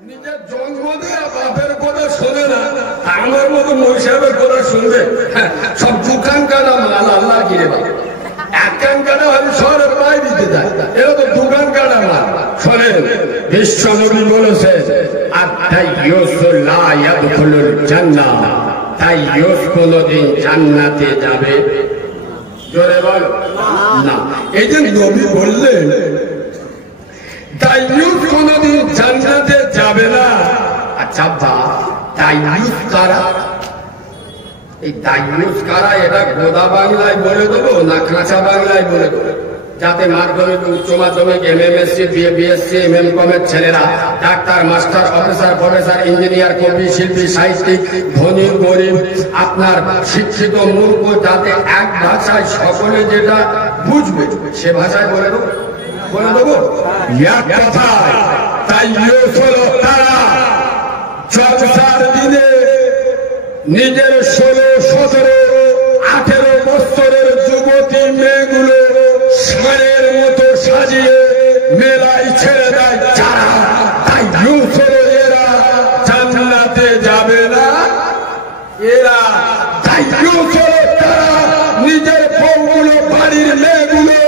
নিজের জন্ম দিয়ে বাপের কথা শোনে না, আমার মতো মহিষাবের কথা শুনবে? সব দোকান কাটা মাল আল্লাহ গিরে এক কান কাটা হয়তো শহরে প্রায় দিতে যায়, এরা তো দোকান কাটা মাল। শোনেন, বিশ্ব নবী বলেছে তাই কোনদিন জান্নাতে যাবে জোরে বল না। এই যে নবী বললেন দাইয়ুস কোনদিন জান্নাতে যাবে না। আচ্ছা দাইয়ুস কারা? এই দাইয়ুস কারা এটা গোদা বাংলায় বলে দেবো না কাঁচা বাংলায় বলে দেবো, যাতে মাধ্যমিক উচ্চ মাধ্যমিক MMSC BSc MM.Com এর ছেলেরা doctor master officer professor engineer কবি শিল্পী সাহিত্যিক ধনী গরিব আপনার শিক্ষিত মূর্খ যাতে এক ভাষায় সকলে যেটা বুঝবে সে ভাষায় বলে দেবো এক কথায়। তাই তারা জলসার দিনে নিজের 16, 17, 18 বছরের যুবতী মেয়েগুলো ষাঁড়ের মতো সাজিয়ে মেলায় ছেড়ে দেয় যারা, তাই এরা জান্নাতে যাবে না। এরা তাই তারা নিজের বউগুলো বাড়ির মেয়েগুলো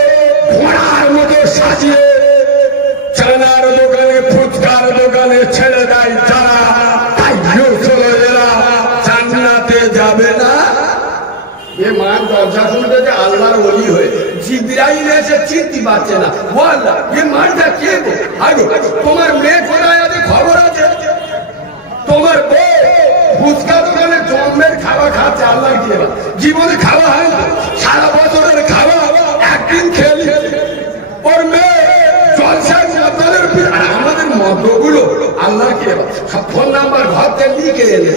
ঘোড়ার মতো সাজিয়ে চানার দোকানে ফুচকার দোকানে ছেড়ে দেয় যারা, তাই এরা জান্নাতে যাবে না। এ মান দরজা খুলতে যে আল্লাহর ওলি হয়ে জিবরাইল এসে চিনতে পারছে না, ও আল্লাহ এ মানটা কে গো? তোমার মেয়ে কোথায় আছে খবর আছে? তোমার বউ ফুচকা দোকানে জন্মের খাওয়া খাচ্ছে, আল্লাহ দিয়ে জীবনে খাওয়া হয় না, সারা বছরের খাওয়া একদিন খেলি। ওর মেয়ে জলসায় মদ্যের, আর আমাদের মদ্যগুলো আল্লাহ কে সব ফোন নাম্বার ঘর থেকে লিখে এনে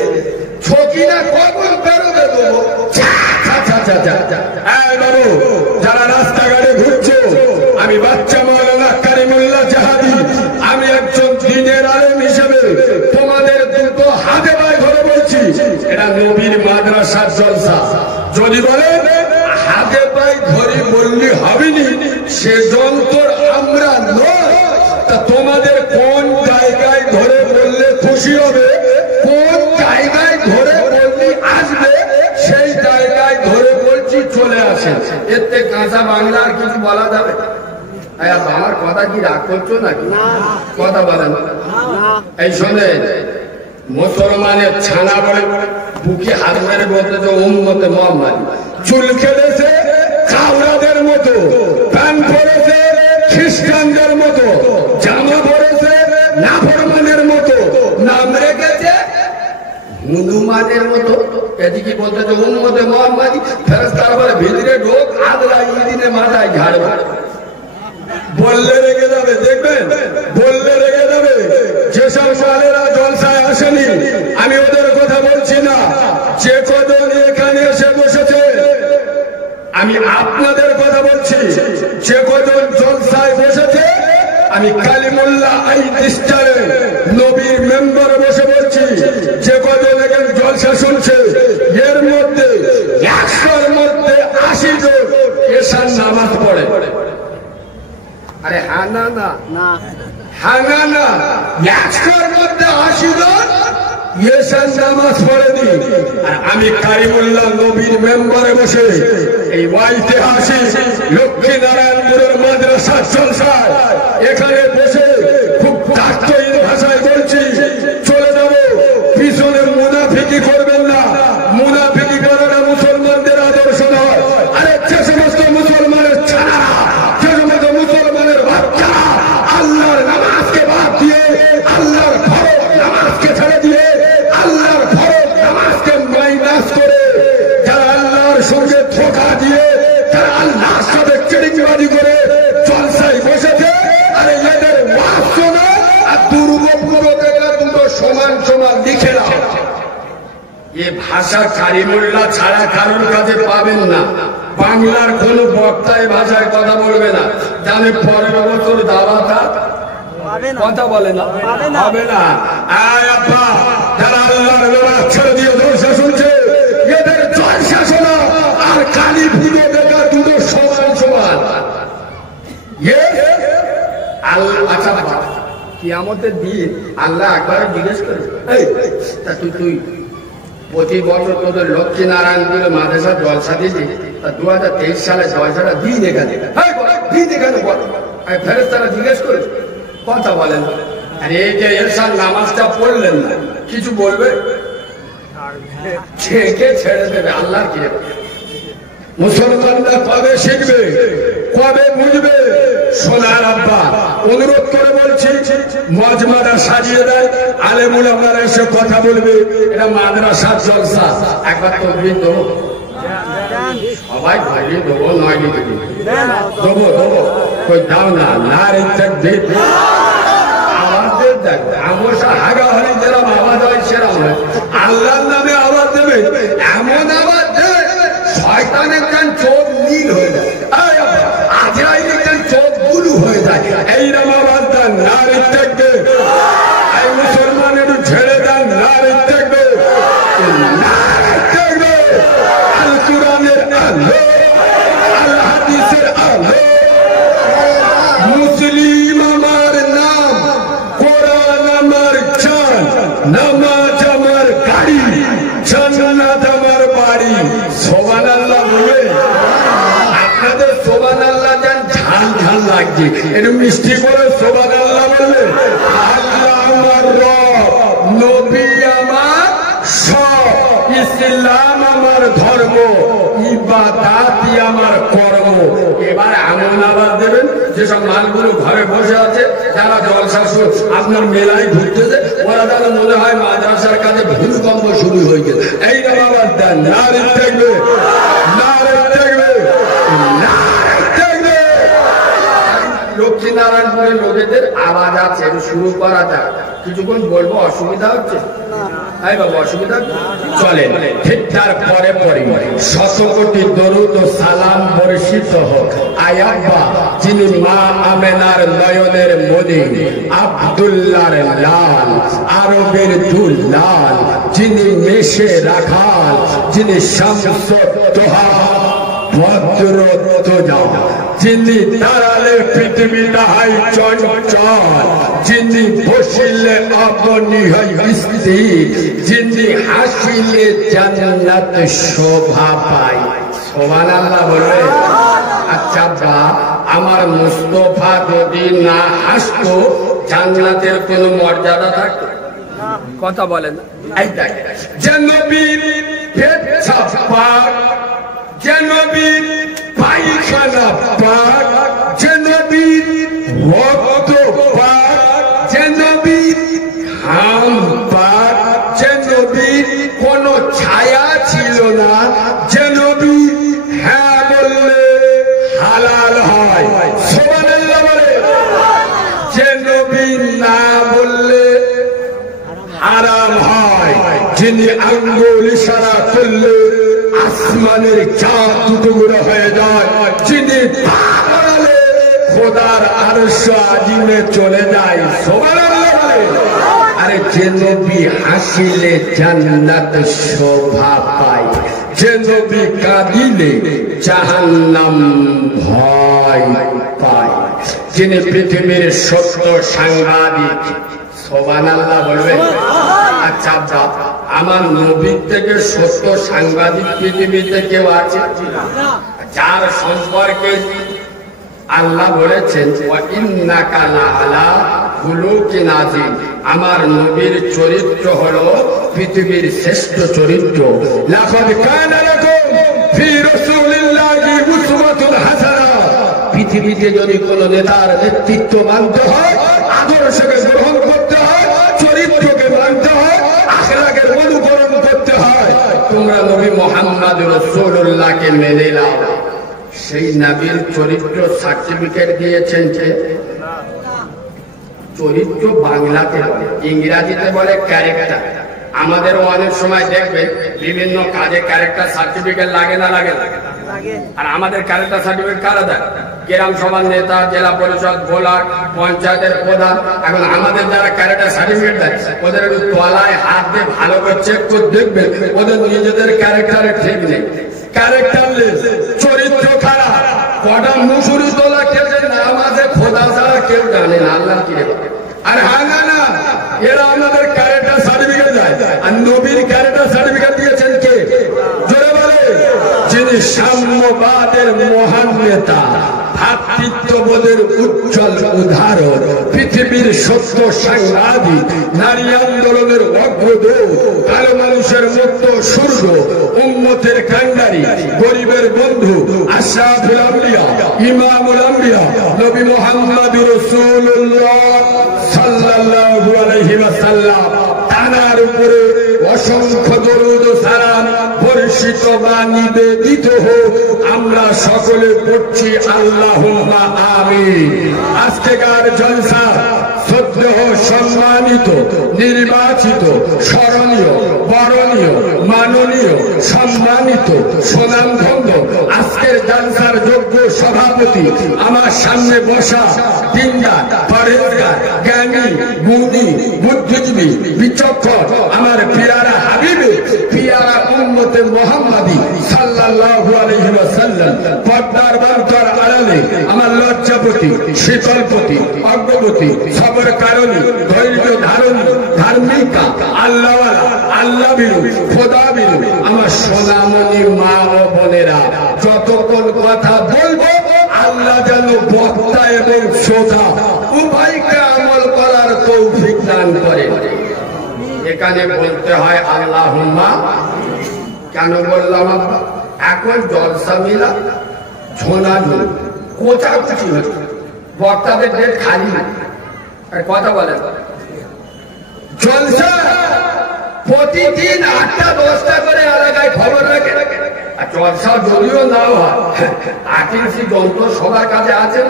ছকি না কখন বেরোবে দেবো। যারা রাস্তাঘাটে ঘুরছো, আমি বাচ্চা মাওলানা কারিমুল্লাহ জাহাদি, আমি একজন দ্বীনের আলেম হিসেবে তোমাদের দুটো হাতে পায়ে ধরে বলছি, এটা নবীর মাদ্রাসার জলসা। যদি বলে হাতে পায়ে ধরে বললি হবেনি, সে যন্ত্র আমরা নয়, তা তোমাদের কোন জায়গায় ধরে বললে খুশি হবে, কোন জায়গায় ধরে বললি আসবে, সেই জায়গায় ধরে বলছি চলে আসেন। এতে কাঁচা বাংলা আর কিছু বলা যাবে? আমার কথা কি রাগ করছো নাকি? কথা বলেন। এই শোনে, মুসলমানের ছানা বলে বুকে হাত মেরে বলতেছে উম্মতে মুহাম্মদ, চুল খেলেছে চাওড়াদের মতো, প্যান্ট পরেছে খ্রিস্টানদের মতো, জামা পরেছে নাফরমানের মতো, নাম রেখেছে হনুমানের মতো। এদিকে বলতেছে উম্মতে মুহাম্মাদি, ফেরেশতারা বলে ভিতরে ঢোক, আদলা ইদিনে মাথায় ঝাড়বে। বললে রেগে যাবে, দেখবেন বললে রেগে যাবে। যেসব সালেরা জলসায় আসেনি আমি ওদের কথা বলছি না, যে কজন এখানে এসে বসেছে আমি আপনাদের কথা বলছি। যে কজন জলসায় বসেছে আমি কালিমুল্লাহ আই ডিস্টারে নবীর মেম্বার বসে বলছি, যে কজন এখানে জলসা শুনছে এর মধ্যে 100-র মধ্যে 80 জন এশার নামাজ পড়ে। আরে হানা না হানা না, 100-র মধ্যে 80 জন এশার নামাজ পড়েনি। আর আমি কারিমুল্লাহ নবীর মেম্বারে বসে এই ঐতিহাসিক লক্ষ্মীনারায়ণপুরের মাদ্রাসার জলসায় এখানে বসে খুব দায়িত্বহীন ভাষায় বলছি, চলে যাব পিছনে মুনাফিকি করবেন না। মুনাফিকি করাটা মুসলমানদের আদর্শ নয়। আরে যে সমস্ত মুসলমানের ছাড়া, যে সমস্ত মুসলমানের বাচ্চারা আল্লাহর নামাজকে বাদ দিয়ে, আল্লাহর ফরজ নামাজকে ছেড়ে দিয়ে, আল্লাহর ফরজ নামাজকে মাইনাস করে, যারা আল্লাহর সঙ্গে ধোঁকা দিয়ে, যারা আল্লাহর সাথে চিটিংবাজি করে জলসায় বসেছে, আরে এদের ওয়াজ শোনো আর দুর্গপুরকেরা দুটো সমান সমান লিখে নাও। এ ভাষা কারিমুল্লাহ ছাড়া কারোর কাছে পাবেন না। বাংলার কোন বক্তা এই ভাষায় কথা বলবে না, জানে 15 বছর দাওয়াতা কথা বলে না, হবে না। যারা আল্লাহর নামাজ ছেড়ে দিয়ে জলসা শুনছে, এদের জলসা শোনা আর কালী পুজো দেখা দুটো সমান সমান। আচ্ছা কি কিয়ামতের দিন আল্লাহ একবার জিজ্ঞেস করে, তা তুই প্রতি বছর তোদের লক্ষ্মীনারায়ণপুর মাদ্রাসা জলসা দিয়েছি, তা 2023 সালে জলসাটা দিন এখানে দিন এখানে বল। ফেরেশতারা জিজ্ঞেস করে কথা বলেন, আর এই যে এরশাদ নামাজটা পড়লেন না, কিছু বলবে? ছেঁকে ছেড়ে দেবে। আল্লাহ কি মুসলমানরা কবে শিখবে, কবে বুঝবে? সোনার আব্বা অনুরোধ করে বলছি, মজমাটা সাজিয়ে দেয়, আলেম ওলামারা এসে কথা বলবে। এটা মাদ্রাসার জলসা। একবার তকবীর দেবো, সবাই ভাইয়ে দেবো, নয় দিকে দেবো দেবো, কই দাও না, না রে তাকবীর। আমাদের দেখো আমসা হাগা হলে যেরকম আওয়াজ হয় সেরকম হয়। আল্লাহর নামে আওয়াজ দেবে, এমন আওয়াজ দেবে শয়তানের কান চোখ নীল হয়ে যায়, আজরাইলের কান চোখ বুলু হয়ে যায়। এইরকম আওয়াজ দেন, না রে তাকবীর। এই মুসলমান একটু ছেড়ে দেন, না রে তাকবীর, না রে তাকবীর। আল কোরআনের আলো, আল হাদিসের আলো। মুসলিম আমার নাম, কোরআন আমার জান, নামাজ আমার গাড়ি, জান্নাত আমার বাড়ি। সুবহানাল্লাহ বলে আপনাদের সুবহানাল্লাহ জান ঝাল ঝাল লাগছে, একটু মিষ্টি করে সুবহানাল্লাহ বললে। আল্লাহ আমার রব, নবী আমার সব, ইসলাম আমার ধর্ম, ইবাদাতই আমার কর্ম। এবার এমন আওয়াজ দেবেন যেসব মালগুলো ঘরে বসে আছে, যারা জলসা আপনার মেলায় ঘুরতেছে, ওরা যেন মনে হয় মাদ্রাসার কাছে ভূমিকম্প শুরু হয়ে গেছে। এইরকম আওয়াজ দেন, না রে তাকবীর, না রে তাকবীর, না রে তাকবীর। লক্ষ্মীনারায়ণপুরের লোকেদের আওয়াজ আছে, শুরু করা যাক। কিছুক্ষণ বলবো, অসুবিধা হচ্ছে? তাই বাবু অসুবিধা চলেন, ঠিক তার পরে পরে শত কোটি দরুদ ও সালাম বর্ষিত হোক আয়াব্বা, যিনি মা আমেনার নয়নের মনি, আব্দুল্লাহর লাল, আরবের দুলাল, যিনি মেশে রাখাল, যিনি শামস তোহা ভদ্র তোজা, যিনি দাঁড়ালে পৃথিবী নাহাই চঞ্চল, যিনি বসিলে আপনি হয় স্থির, যিনি হাসিলে জান্নাত শোভা পায়। সুবহানাল্লাহ বলবে। আচ্ছা বা আমার মুস্তফা যদি না হাসতো, জান্নাতের কোন মর্যাদা থাকতো? কথা বলেন। এই দেখেন, যে নবীর পেচ্ছাপ পাক, যে নবীর পায়খানা পাক, যে নবীর রক্ত পাক, যে নবীর ঘাম পাক, যে নবীর কোন ছায়া ছিল না, যে নবী হ্যাঁ বললে হালাল হয়। সুবহানাল্লাহ বলে। যে নবী না বললে হারাম হয়। যিনি আঙ্গুল ইশারা করলে আসমানের চাঁদ টুকরো হয়ে যায়, যিনি পা বাড়ালে খোদার আরশ আজিমে চলে যায়। সুবহানাল্লাহ বলে। আরে যে নবী হাসিলে জান্নাত শোভা পায়, যে নবী কাঁদিলে জাহান্নাম ভয় পায়, যিনি পৃথিবীর সত্য সাংবাদিক। সুবহানাল্লাহ বলবেন। আচ্ছা বাপ, আমার নবীর থেকে সত্য সাংবাদিক পৃথিবীতে কেউ আছে? যার সম্পর্কে আল্লাহ বলেছেন ওয়া ইন্নাকা লাআলা খুলুকিন আযীম, আমার নবীর চরিত্র হলো পৃথিবীর শ্রেষ্ঠ চরিত্র। লাকাদ কানা লাকুম ফি রাসূলিল্লাহি উসওয়াতুন হাসানা। পৃথিবীতে যদি কোন নেতার নেতৃত্ব মানতে হয়, আদর্শকে গ্রহণ করতে হয়, চরিত্রকে মানতে হয়, আখলাকের অনুকরণ করতে হয়, তোমরা নবী মুহাম্মদ রাসূলুল্লাহকে মেনে নাও। সেই নবীর চরিত্র সার্টিফিকেট দিয়েছেন যে চরিত্র বাংলাতে বলে, ইংরেজিতে বলে ক্যারেক্টার। আমাদেরও অনেক সময় দেখবে বিভিন্ন কাজে ক্যারেক্টার সার্টিফিকেট লাগে না লাগে না? আর আমাদের ক্যারেক্টার সার্টিফিকেট কারা দেয়? গ্রাম সভার নেতা, জেলা পরিষদ, ব্লক পঞ্চায়েতের প্রধান। এখন আমাদের যারা ক্যারেক্টার সার্টিফিকেট দেয়, ওদের একটু তলায় হাত দিয়ে ভালো করে চেক করে দেখবে, ওদের নিজেদের ক্যারেক্টারে ঠিক নেই। ক্যারেক্টারলেস, চরিত্র খারাপ। কটা মুসুরি তোলা খেয়েছে নাম আছে, খোদা ছাড়া কেউ জানে না। আল্লাহ কি আর হ্যাঁ না এরা আমাদের ক্যারেক্টার সার্টিফিকেট দেয়, আর নবীর ক্যারেক্টার সার্টিফিকেট দিয়েছেন কে? জোরে বলে, যিনি সাম্যবাদের মহান নেতা, ভ্রাতৃত্ববোধের উজ্জ্বল উদাহরণ, পৃথিবীর সত্য সাংবাদিক, নারী আন্দোলনের অগ্রদূত, কালো মানুষের মুক্ত সূর্য, উম্মতের কান্ডারি, গরিবের বন্ধু, আশরাফুল আম্বিয়া, ইমামুল আম্বিয়া, নবী মুহাম্মদুর রাসূলুল্লাহ সাল্লাল্লাহু আলাইহি ওয়াসাল্লাম, তার উপরে অসংখ্য দরুদ ও সালাম বর্ষিত বা নিবেদিত হোক। আমরা সকলে পড়ছি আল্লাহুম্মা আমিন। আজকেকার জলসা শ্রদ্ধেয়, সম্মানিত, নির্বাচিত, স্মরণীয়, বরণীয়, মাননীয়, সম্মানিত, সুনামধন্য আজকের জলসার যোগ্য সভাপতি, আমার সামনে বসা দিনদার, পরেজগার, জ্ঞানী, গুণী, বুদ্ধিজীবী, বিচক্ষণ আমার পিয়ারা হাবিবে, পিয়ারা উম্মতে মুহাম্মাদি সাল্লাল্লাহু আলাইহি ওয়াসাল্লাম, পর্দার বান্তর আড়ালে আমার লজ্জাপতি, শীতলপতি, অগ্রগতি, সবর কারণী, ধৈর্য ধারণী, ধার্মিকা, আল্লাহওয়ালা, আল্লাহ বিরু, খোদা বিরু আমার সোনামণি মা ও বোনেরা, যতক্ষণ কথা বলবো আল্লাহ যেন বক্তা এবং শ্রোতা উভয়কে আমল করার তৌফিক দান করে। এখানে বলতে হয় আল্লাহুম্মা। কেন বললাম? এখন জলসা মিলা ঝোনাঝুন কোচাকুচি হচ্ছে, বক্তাদের ডেট খালি কথা বলে। জলসা প্রতিদিন 8টা 10টা করে এলাকায় খবর রাখে, আর জলসা যদিও নাও হয়, আর্টিফিশিয়াল যন্ত্র সবার কাছে আছে,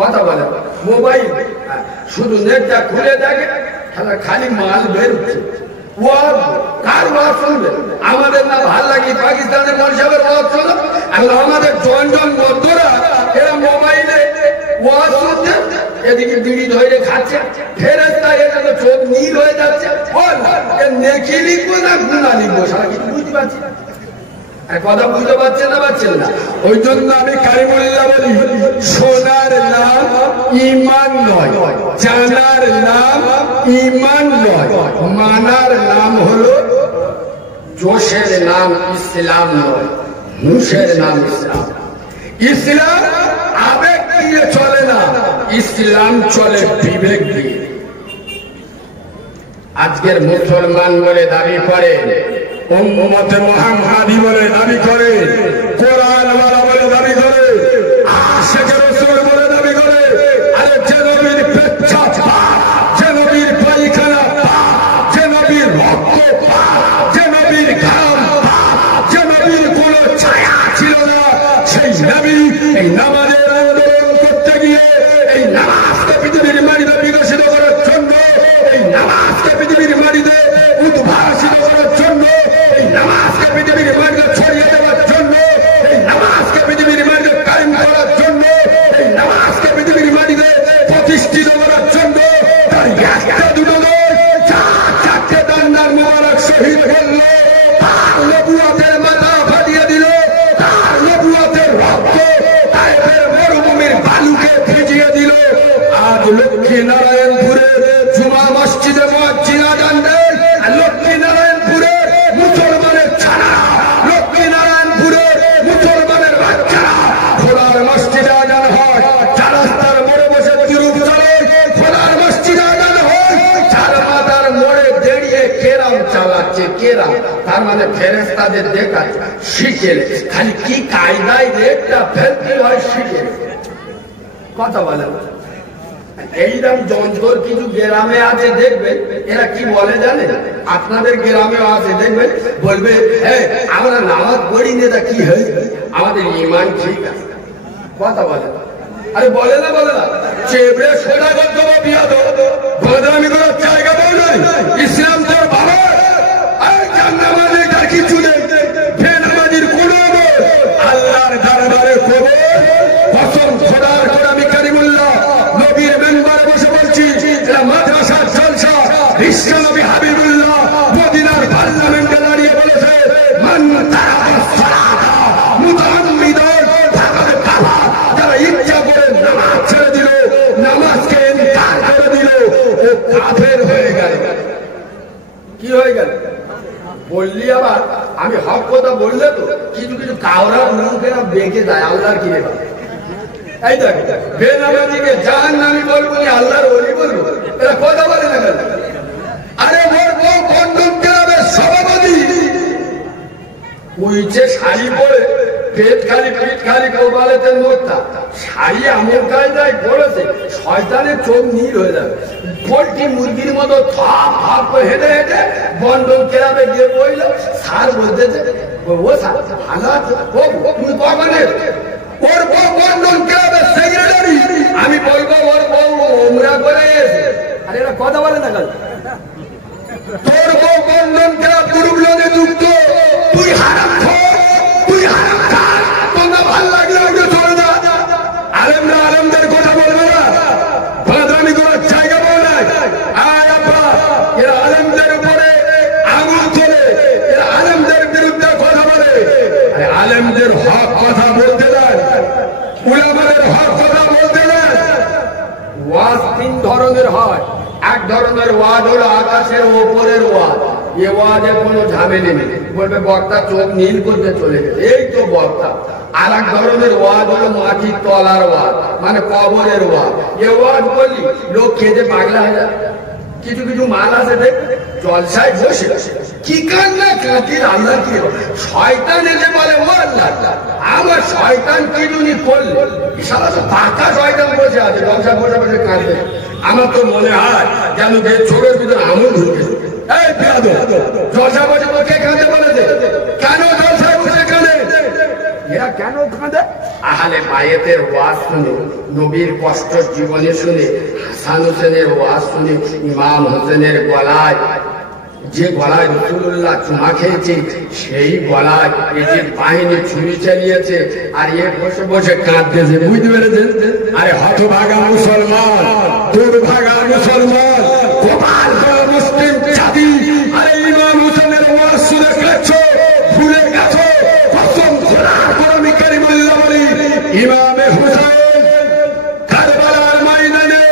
কথা বলে। মোবাইল শুধু নেটটা খুলে দেখে, খালি মাল বেরোচ্ছে। কার ওয়াজ শুনবে? আমাদের না ভাল লাগে পাকিস্তানের মনসাবের ওয়াজ শোনো, আর আমাদের জন বন্ধুরা এরা মোবাইলে ওয়াজ শুনছে, এদিকে বিড়ি ধরে খাচ্ছে, ফেরেশতা এটা তো চোখ নীল হয়ে যাচ্ছে। নেকি লিখবো না গুণা লিখবো, সারা কিছু বুঝতে পারছি না। কথা বুঝতে পারছেন না? পারছেন না? ওই জন্য আমি কারিমুল্লাহ বলি, সোনার নাম ঈমান নয়, জানার নাম ঈমান নয়, মানার নাম হলো, জোশের নাম ইসলাম নয়, হুঁশের নাম ইসলাম। ইসলাম আবেগ দিয়ে চলে না, ইসলাম চলে বিবেক দিয়ে। আজকের মুসলমান বলে দাবি করে, উম্মতে মুহাম্মাদি বলে দাবি করে, কোরআন ওয়ালা বলে দাবি করে, আশিকে রাসূল বলে দাবি করে। আরে যে নবীর পেচ্ছাপ, যে নবীর পায়খানা, যে নবীর রক্ত, যে নবীর ঘাম, যে নবীর কোনো ছায়া ছিল না, সেই নবী এই নামাজের আন্দোলন করতে গিয়ে, এই নামাজকে পৃথিবীর মাটিতে বিকশিত করার জন্য, এই নামাজকে পৃথিবীর মাটিতে উদ্ভাসিত করার জন্য, এই নামাজকে পৃথিবীর মাটিতে ছড়িয়ে দেওয়ার জন্য, এই নামাজকে পৃথিবীর মাটিতে কায়েম করার জন্য, এই নামাজকে পৃথিবীর মাটিতে প্রতিষ্ঠিত করার জন্য, তার একটা দুটো নয়, 4-4টে দান্নার মোবারক শহীদ করল, তার নবুয়তের মাথা ফাটিয়ে দিল, তার নবুয়তের রক্ত তায়েফের মরুভূমির বালুকে ভিজিয়ে দিল। আজ লক্ষ্মী নারায়ণপুরে জুমা মসজিদে মুয়াজ্জিন আযান দেয়, আর লক্ষ্মী নারায়ণপুরে মুসলমানের ছাড়া, লক্ষ্মী নারায়ণপুরে মুসলমানের বাচ্চারা খোলার মসজিদে আযান হয়, যারা রাস্তার মোড়ে বসে তিরুপ চলে খোলার মসজিদে আযান হয়, যার মাথার মোড়ে দাঁড়িয়ে কেরাম চালাচ্ছে, কেরাম তার মানে ফেরেশতাদের দেখায়, শিখে খালি কি কায়দায় রেটটা ফেলতে হয় শিখে। কথা বলে এইরকম যন্ত্র কিছু গ্রামে আছে, দেখবেন এরা কি বলে জানেন? আপনাদের গ্রামেও আছে, দেখবেন বলবে, আমরা নামাজ পড়ি না, কি হয় আমাদের ঈমান ঠিক আছে। কথা বলে, আরে বলে না, বলে না, চেবড়ে সোজা করতে হবে, বিয়া দেবো, বদনামি করার জায়গা পাও নাই। ইসলাম তোর বাবা, নামাজের তার কিছু নেই, বেনামাজির কোনো আল্লাহর দরবারে কবর কসম খোদার করে আমি কারিমুল্লাহ নবীর মেম্বারে বসে বলছি, এটা মাদ্রাসার জলসা। বিশ্বনবী হাবিবুল্লাহ মদিনার পার্লামেন্টে দাঁড়িয়ে বলেছে, মান তারাকা সালাতা মুতাআম্মিদান ফাকাদ কাফার, যারা ইচ্ছা করে নামাজ ছেড়ে দিল, নামাজকে ইনকার করে দিল, কি হয়ে গেল বললি আবার আমি হক কথা বললে তো কিছু কিছু কাওড়ার মুখেরা বেঁকে যায় আল্লাহর কি ব্যাপার এই দেখ বেনামাজিকে জাহান্নামী বলবো না আল্লাহর ওলি বলবো এরা কথা বলে না কেন আরে ওর বউ বন্ধন ক্লাবের সভাপতি উইচে শাড়ি পরে পেট খালি কোবালেতের মোটটা শাড়ি আমল কায়দায় পড়েছে শয়তানের চোখ নীল হয়ে যাবে পোল্ট্রি মুরগির মতো থাপ থাপ করে হেঁটে হেঁটে বন্ধন ক্লাবে গিয়ে বইল স্যার বলতেছে ও স্যার ভালো আছে ও তুমি কখনের ওর বউ বন্ধন ক্লাবের সেক্রেটারি আমি বলবো ওর বউ ওমরা করে আরে এরা কথা বলে না কেন তোর বউ বন্ধন ক্লাব গ্রুপে যুক্ত তুই হারাম তুই হারাম তোমরা ভাল লাগলে আগে চলে যা আলেমরা আলেমদের কথা বলবে না বাদামি করার জায়গা পাবে না আর আপা এরা আলেমদের উপরে আগুন তোলে এরা আলেমদের বিরুদ্ধে কথা বলে আলেমদের হক কথা বলতে দেয় উলামাদের হক কথা বলতে দেয় ওয়াজ তিন ধরনের হয় এক ধরনের ওয়াজ হলো আকাশের ওপরের ওয়াজ এ ওয়াজে কোনো ঝামেলি নেই বলবে বক্তা চোখ নীল করতে চলে গেছে এই তো বক্তা আর এক ধরনের ওয়াজ হলো মাটির তলার ওয়াজ মানে কবরের ওয়াজ এ ওয়াজ বললি লোক খেতে পাগলা হয়ে যায় কিছু কিছু মাল আছে দেখ জলসায় বসে কি কান্না কাঁদির আল্লাহ কি শয়তান এসে বলে ও আল্লাহ আমার শয়তান কি জুনি করলে সারা তো পাকা শয়তান বসে আছে জলসায় বসে বসে কাঁদবে আমার তো মনে হয় যেন যে ছোটের ভিতরে আমল ঢুকে এই জলসা বসে কে কাঁদে বলেছে কেন জলসায় বসে কাঁদে এরা কেন কাঁদে আহলে বায়েতের ওয়াজ শুনে নবীর কষ্ট জীবনে শুনে হাসান হোসেনের ওয়াজ শুনে ইমাম হোসেনের গলায় যে গলায় রাসূলুল্লাহ চুমা খেয়েছে সেই গলায় এই যে বাহিনী ছুরি চালিয়েছে আর এ বসে বসে কাঁদতেছে বুঝতে পেরেছেন আরে হতভাগা মুসলমান দুর্ভাগা মুসলমান গোপাল মুসলিম জাতি আরে ইমাম হোসেনের ওয়াজ শুনে কাঁদছো ভুলে গেছো কসম খোদার আমি কারিমুল্লাহ বলি ইমামে হুসাইন কারবালার ময়দানে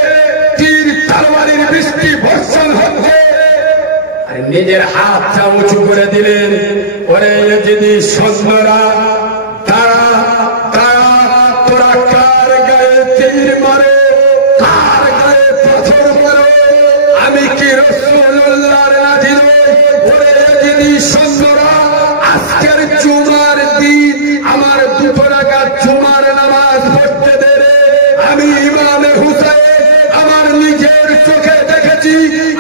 তীর তরবারির বৃষ্টি বর্ষণ হচ্ছে নিজের হাতটা উঁচু করে দিলেন ওরে যদি সন্ধ্যরা তারা তোরা কার গায়ে তীর মারে কার গায়ে পাথর মারো আমি কি রাসূলুল্লাহর নাজির ওরে যদি সন্ধ্যরা আজকের জুমার দিন আমার দুটো রাকাত জুমার নামাজ পড়তে দে রে আমি ইমামে হুসাইন আমার নিজের চোখে দেখেছি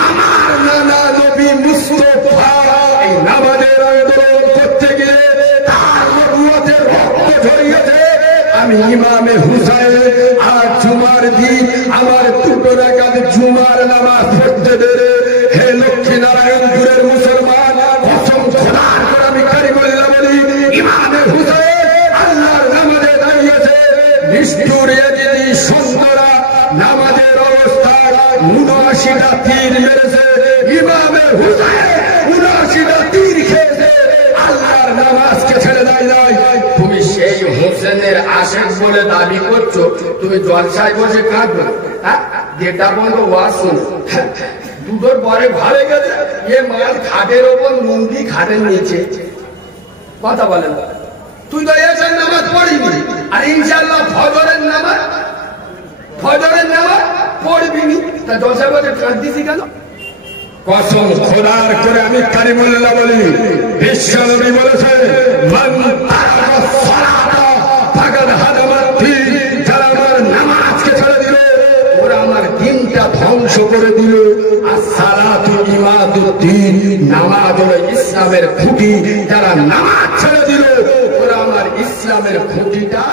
আমার নানা নবী মুস্তাফা এই নামাজের আন্দোলন করতে গিয়ে তার নবুয়তের রক্ত ঝরিয়েছে আমি ইমামে হুসাইন আর জুমার দিন আমার দুটো রাকাত জুমার নামাজ পড়তে দে রে হে লক্ষ্মী নারায়ণপুরের মুসলমান কসম খোদার করে আমি কারিমুল্লাহ বলি ইমামে হুসাইন আল্লাহর নামাজে দাঁড়িয়েছে নিষ্ঠুর এজিদি সুন্দরা নামাজের অবস্থায় ৭৯টা তীর মেরেছে ইমামে হুসাইন ৭৯টা তীর খেয়েছে আল্লাহর নামাজকে ছেড়ে দেয় নাই তুমি সেই হোসেনের আশেক বলে দাবি করছো তুমি জলসায় বসে কাঁদবে হ্যাঁ যেটা বন্ধ ওয়াজ শুনো দুটোর পরে ঘরে গেছে এ মাল খাটের ওপর লুঙ্গি খাটের নিচে কথা বলেন তুই তো এসের নামাজ পড়িনি আর ইনশাআল্লাহ ফজরের নামাজ পড়বি নি তা জলসায় বসে কাঁদতেছি কেন কসম খোদার করে আমি কারিমুল্লাহ বলি বিশ্বনবী বলেছে মান তারাকা সালাতা ফাকাদ হাদামাত দ্বীন যারা আমার নামাজকে ছেড়ে দিল ওরা আমার দ্বীনটা ধ্বংস করে দিল as-সালাতু ইমাদুদ্দীন নামাজ হলো ইসলামের খুঁটি যারা নামাজ ছেড়ে দিল ওরা আমার ইসলামের খুঁটিটা